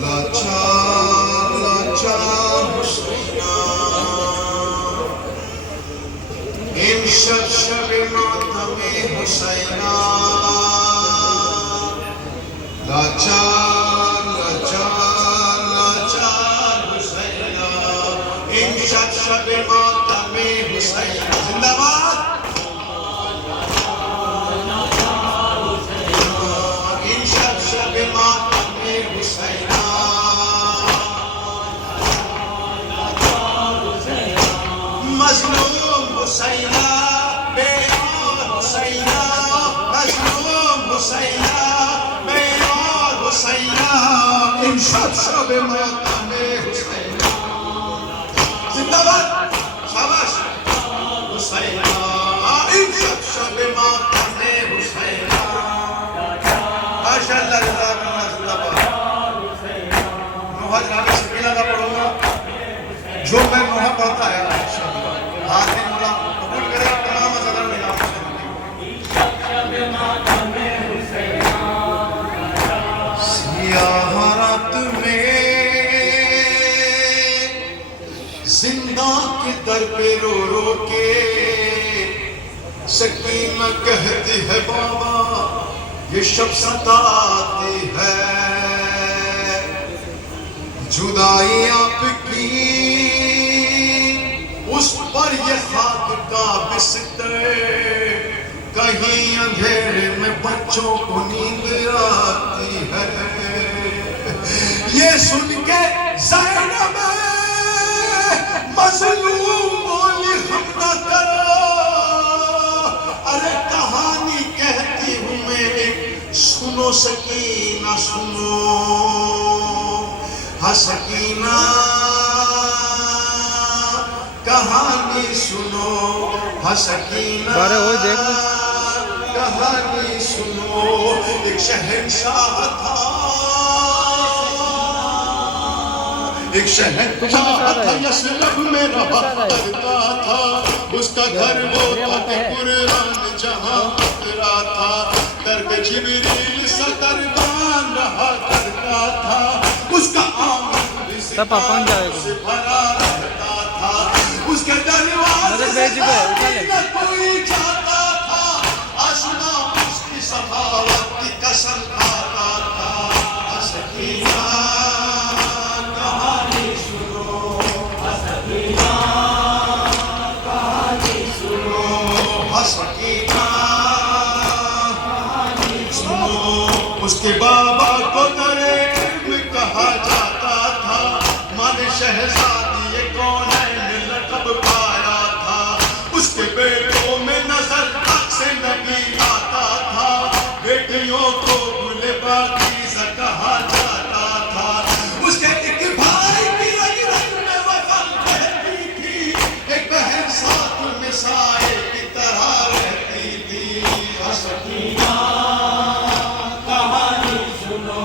لاچار لاچار حسینہ امشب شب ماتم حسینہ لاچار لاچار لاچار حسینہ امشب شب ماتم حسینہ زندہ باد مظلوم حسینہ بے یار حسینہ مظلوم حسینہ بے یار حسینہ امشب شب ماتم حسینہ زندہ باد شاباش حسینہ امشب شب ماتم حسینہ ماشاءاللہ جزاک اللہ زندہ باد نوحہ جناب شکیلہ کا پڑھوں گا جو میں نوحہ پڑھتا ہے آخری مولا قبول کرے تمام صدر میں نام سیاہ رات میں زندہ کے در پہ رو رو کے سکینہ کہتی ہے بابا یہ شب ستاتی ہے جدائی آپ کی اس پر یہ خاک کا بستر کہیں اندھیرے میں بچوں کو نیند آتی ہے یہ سن کے زینب مظلوم بولی ہم نہ کرو ارے کہانی کہتی ہوں میں ایک سنو سکینہ سنو ہاں سکینہ کہانی سنو ہاں سکینہ کہانی سنو ایک شہنشاہ تھا ایک شہنشاہ تھا یسرب میں رہا کرتا تھا اس کا گھر وہ تھا کہ قرآن جہاں اترا تھا در پہ جبریل سا دربان رہا کرتا تھا اس کا آمد سے بھرا رہتا تھا اس کے دروازے سے نہ کوئی جاتا تھا آسمان اس کی سخاوت کی قسم کھاتا تھا سکینہ کہانی سنو سکینہ کہانی سنو سکینہ کہانی سنو اس کے بابا کو درے میں کہا جاتا تھا من شہزادی یہ کون ہے پایا تھا اس کے بیٹوں میں نظر حق سے نبی آتا تھا بیٹیوں کو بھولے باقیزہ کہا جاتا تھا اس کے ایک بھائی کی رگ رگ میں وفا رہتی تھی ایک بہن ساتھ میں سائے کی طرح رہتی تھی سکینہ کہانی سنو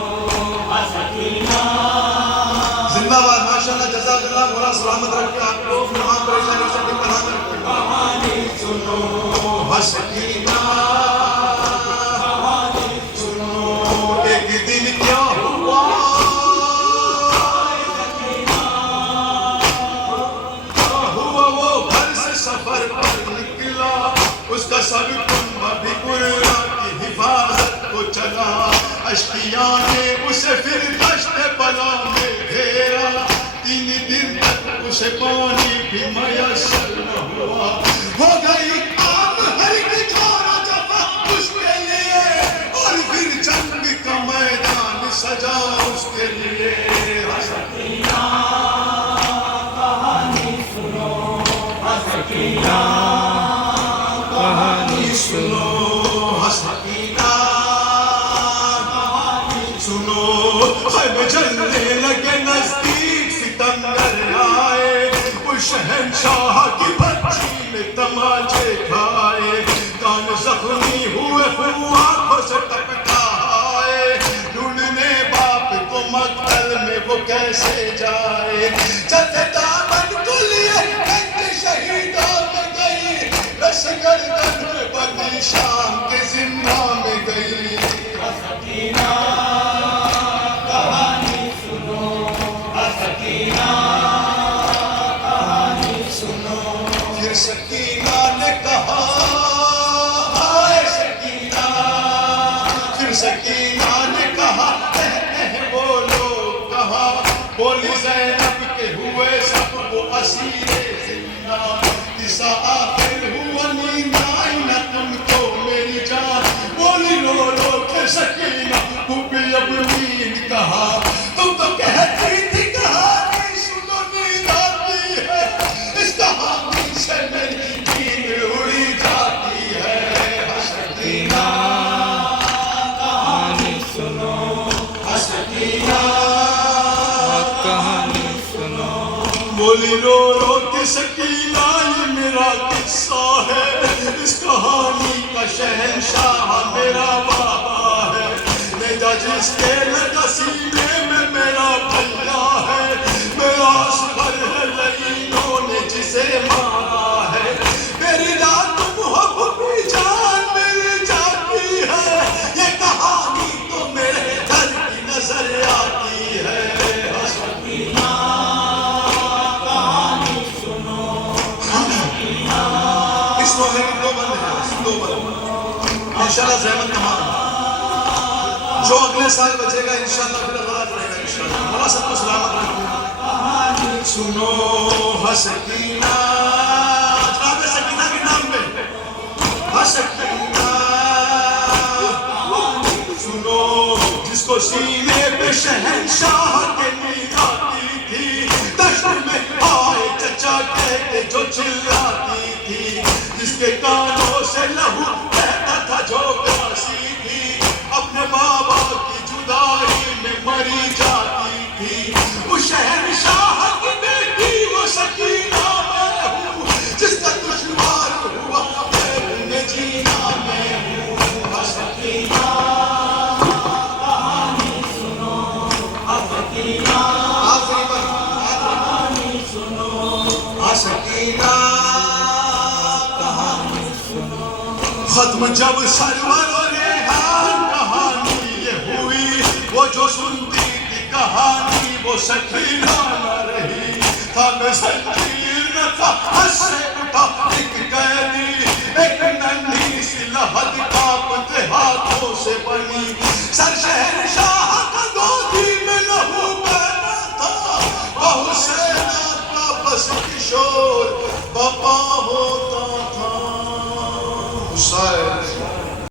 سکینہ زندہ باد ماشاءاللہ جزاک اللہ مولا سلامت رکھے آپ کو تمام پریشانیوں سے بھی پناہ میں رکھے کہانی سنو سکینہ کہانی سنو ایک دن کیا ہوا وہ گھر سے سفر پر نکلا اس کا سب کنبہ بھی قرآن کی حفاظت کو چلا اشقیاء نے اسے پھر دشت بلا میں گھیرا 3 دن تک اسے پانی بھی میسر نہ ہوا ہو گئی عام ہر ایک چھوڑا جفا اس کے لیے اور پھر جنگ کا میدان سجا اس کے لیے سکینہ کہانی سنو سکینہ کہانی سنو سکینہ کہانی سنو خیمے جلنے لگے نزدیک ستمگر آئے اس شہنشاہ کی بچی میں تماچے کھائے کان زخمی ہوئے آنکھوں سے ٹپکا آئے ڈھونڈنے باپ کو مقتل میں وہ کیسے جائے چلتے دامن کو لیے ایک شہیدوں میں گئی رش گردن میں بنی شام کے زندہ میں گئی سکینہ نے کہا وہ لوگ کہاں؟ بولی زینب کے ہوئے سب وہ اسیر زندہ، قصہ آخر ہوا نیند آئی نہ تم کو میری جان، بولی رو رو کے سکینہ بھی اب نیند کہا، تم تو کہتی تھی کہانی سنو نیند آتی ہے، اس کہانی سے میری نیند اڑی جاتی ہے، سکینہ کہانی سنو، سکینہ کہانی سنو، بولی رو رو کے سکینہ یہ میرا قصہ ہے، اس کہانی کا شہنشاہ میرا بابا ہے، نیجا جس کے لگا سینے میں میرا بھیا ہے، میرا اصغر ہے لعینوں نے جسے مارا ہے، میری رات محبوبی جان میری جاتی ہے، یہ کہانی تو میرے گھر کی نظر آتی ہے، سکینہ کہانی سنو، اس کو ہے دو بند ہے، دو بند انشاءاللہ زحمت کہاں جو اگلے سال بچے گا انشاءاللہ پھر غلط رہے گا انشاءاللہ، اللہ سب کو سلامت رکھو، سنو سکینہ، جناب سکینہ کے نام پہ سکینہ، سنو جس کو سینے پہ شہنشاہ کے نیند آتی تھی، دشت میں آئے چچا کہتے جو چلاتی تھی، جس کے کانوں سے لہو بہتا تھا جو پیاسی تھی، اپنے بابا کی جدائی میں مری جاتی تھی، وہ شہنشاہ کی بیٹی وہ سکینہ میں ہوں، جس کا دشوار ہوا میں جینا میں ہوں، سکینہ کہانی سنو، سکینہ آخری بات کہانی سنو، سکینہ کہانی سنو، ختم جب سرور و ریحان کہانی یہ ہوئی، وہ جو سنتی تھی کہانی وہ سکینہ نہ رہی، تھا میں زنجیر نہ تھا، ہنس سے اٹھا ایک قیدی، ایک ننھی سی لحد